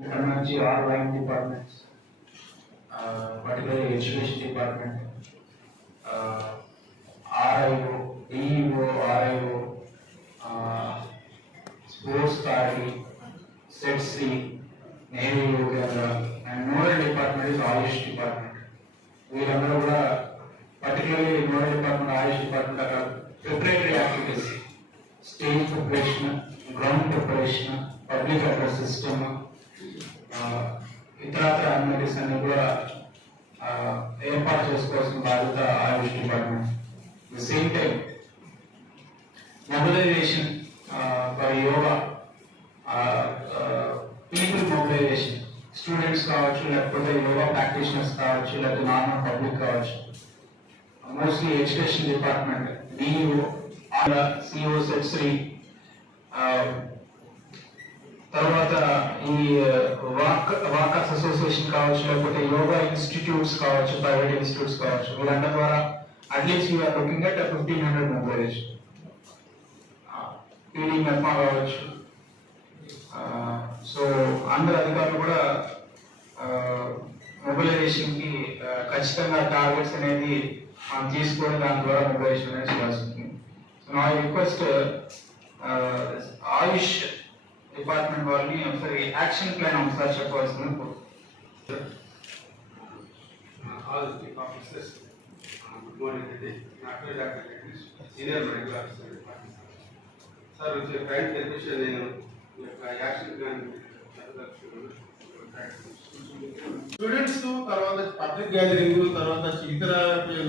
నుంచి all line departments, particularly education department, RIO, DEO, RIO, sports party, SETC, Navy Yoga, and nodal department is Ayush department. వీళ్ళందరూ కూడా particularly nodal department, Ayush department are preparatory activities, stage preparation, ground preparation, public address system, ఇతరత్ర amenities అన్ని కూడా ఏర్పాటు చేసుకోవాల్సిన బాధ్యత Ayush department. The same time mobilization for yoga, people mobilization, students కావచ్చు, లేకపోతే యోగా ప్రాక్టీషనర్స్ కావచ్చు, లేకపోతే నార్మల్ పబ్లిక్ కావచ్చు. Mostly education department, DEO, CO, సెట్స్రీ, తర్వాత ఈ వాకర్స్ అసోసియేషన్ కావచ్చు, లేకపోతే యోగా ఇన్స్టిట్యూట్స్ కావచ్చు, ప్రైవేట్ ఇన్స్టిట్యూట్స్ కావచ్చు, వీళ్ళందరి ద్వారా at least you're looking at 1500 mobilization. PD MEPMA కావచ్చు. సో అందరు అధికారులు కూడా మొబిలైజేషన్కి ఖచ్చితంగా టార్గెట్స్ అనేది మనం తీసుకొని దాని ద్వారా మొబిలైజేషన్ అనేది చేయాల్సింది. సో నా రిక్వెస్ట్ ఆయుష్ డిపార్ట్మెంట్ వాళ్ళని ఒకసారి యాక్షన్ ప్లాన్ ఒకసారి చెప్పవలసింది. గుడ్ మార్నింగ్ అండి. నా పేరు doctor Jagadish, senior medical officer department. Sir వచ్చే ఫ్రెండ్ పర్మిషన్ నేను యాక్షన్ ప్లాన్ స్టూడెంట్స్, తర్వాత పబ్లిక్ గ్యాదరింగ్, తర్వాత ఇతర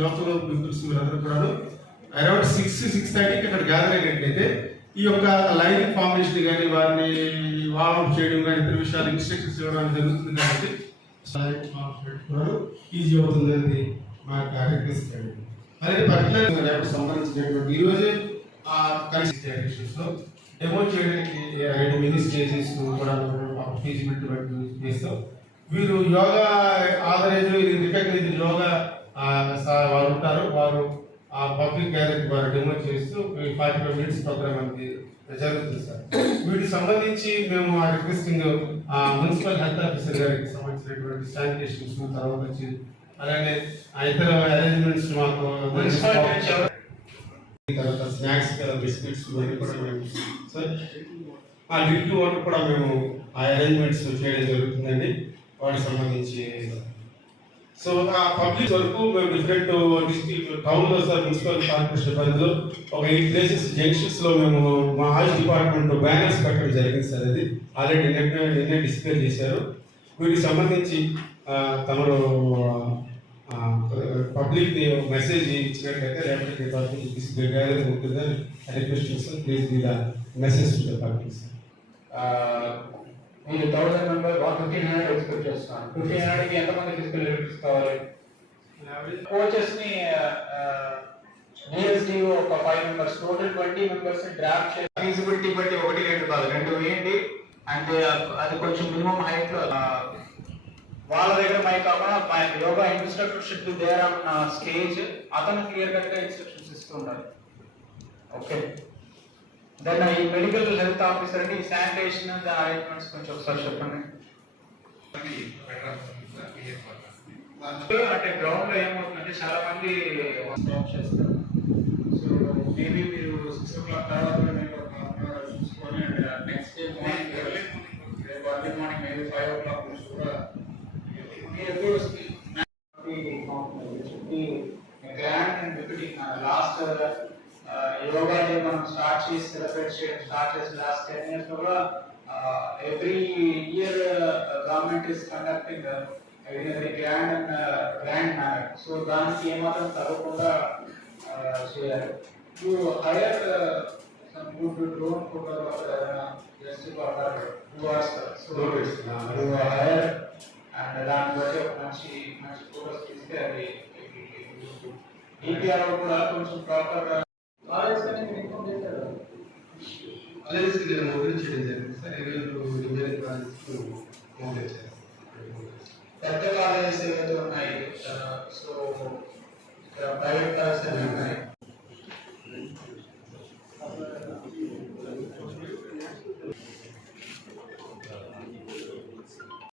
లోకల్ పీపుల్స్ వీళ్ళందరూ కూడా అరౌండ్ 6-6:30కి ఇక్కడ గ్యాదర్ అయినట్లయితే ఈ యొక్క లైన్ ఫార్మేషన్ కానీ వారిని వార్మప్ చేయడం కానీ ఇతర విషయాలు ఇన్స్ట్రక్షన్స్ ఇవ్వడానికి జరుగుతుంది. కాబట్టి ఈజీ అవుతుంది అనేది మా రిక్వెస్ట్ అండి. అలాగే పర్టికులర్ సంబంధించినటువంటి ఈరోజు డెమో చేయడానికి 2 మినీ స్టేజెస్ కూడా ఫీజిబిలిటీ బట్టి చేస్తాం. వీరు యోగా ఆథరైజ్డ్ రికగ్నైజ్ యోగా వారు ఉంటారు. వారు ఆ పబ్లిక్ గ్యాదరింగ్ వారు డెమో చేస్తూ 45 మినిట్స్ ప్రోగ్రామ్ అనేది జరుగుతుంది సార్. వీటికి సంబంధించి మేము ఆ రిక్వెస్టింగ్ మున్సిపల్ హెల్త్ ఆఫీసర్ గారికి సంబంధించినటువంటి శానిటేషన్స్, తర్వాత వచ్చి అలాగే ఇతర అరేంజ్మెంట్స్ మాకు తర్వాత స్నాక్స్ బిస్కెట్స్ కూడా మేము సార్ ఆ డ్రింక్ వాటర్ కూడా మేము ఆ అరేంజ్మెంట్స్ చేయడం జరుగుతుందండి వాటికి సంబంధించి. సో ఆ పబ్లిక్ వరకు మేము డిఫరెంట్ డిస్ట్రిక్ట్ టౌన్లో సార్ మున్సిపల్ కార్పొరేషన్ పరిధిలో ఒక 8 ప్లేసెస్ జంక్షన్స్ లో మేము మా ఆయుష్ డిపార్ట్మెంట్ బ్యానర్స్ పెట్టడం జరిగింది సార్. అది ఆల్రెడీ నిన్నే డిస్ప్లే చేశారు. వీటికి సంబంధించి తమరు పబ్లిక్ మెసేజ్ ఇచ్చినట్లయితే రేపటి డిపార్ట్మెంట్ గ్యాదరింగ్ ఉంటుందని రిక్వెస్ట్ చేస్తాం. Please the message to the public sir. మీరు 1000 మెంబర్ 1500 ఎక్స్పెక్ట్ చేస్తున్నాను. 1500కి ఎంతమంది ఫిజికల్ ఎలిజిబిలిటీస్ కావాలి? కోచెస్ ని డిఎస్డిఓ ఒక 5 మెంబర్స్, టోటల్ 20 మెంబర్స్ డ్రాఫ్ట్ చేసి ఫీజిబిలిటీ బట్టి 1-2 కాదు 2 వేయండి. అంటే అది కొంచెం మినిమం హైట్ లో వాళ్ళ దగ్గర మైక్ కాకుండా yoga instructor should be there on stage. అతను క్లియర్ కట్ గా ఇన్స్ట్రక్షన్స్ ఇస్తూ ఉండాలి. ఓకే. దెన్ ఈ మెడికల్ హెల్త్ ఆఫీసర్ అంటే ఈ శానిటేషన్ అరేంజ్మెంట్స్ కొంచెం ఒకసారి చెప్పండి. అంటే గ్రౌండ్ లో ఏమవుతుందంటే చాలా మంది స్టాప్ చేస్తారు. సో మేబీ మీరు 6 o'clock తర్వాత చూసుకొని next day morning early morning maybe 5 o'clock నుంచి కూడా మీరు grand and repeating last yoga day మనం స్టార్ట్ చేసి సెలబ్రేట్ చేయడం స్టార్ట్ చేసి లాస్ట్ 10 years లో కూడా every year government is conducting very grand and grand manner. So దానికి ఏమాత్రం తగ్గకుండా చేయాలి. To hire some good drone photographer just for 2 hours. So hire and దాన్ని బట్టి ఒక మంచి ఫోటోస్ తీస్తే అది ఈపీఆర్ కూడా కొంచెం ప్రాపర్ కాలేజ్ కానీ మీరు ఇన్ఫార్మ్ చేశారు. కాలేజ్కి నేను మొబైల్ చేయడం జరిగింది సార్. ఈరోజు ఇంజనీరింగ్ కాలేజ్కి మొబైల్ చేశాను. పెద్ద కాలేజెస్ ఏవైతే ఉన్నాయి, సో ఇక్కడ ప్రైవేట్ కాలేజెస్ ఉన్నాయి,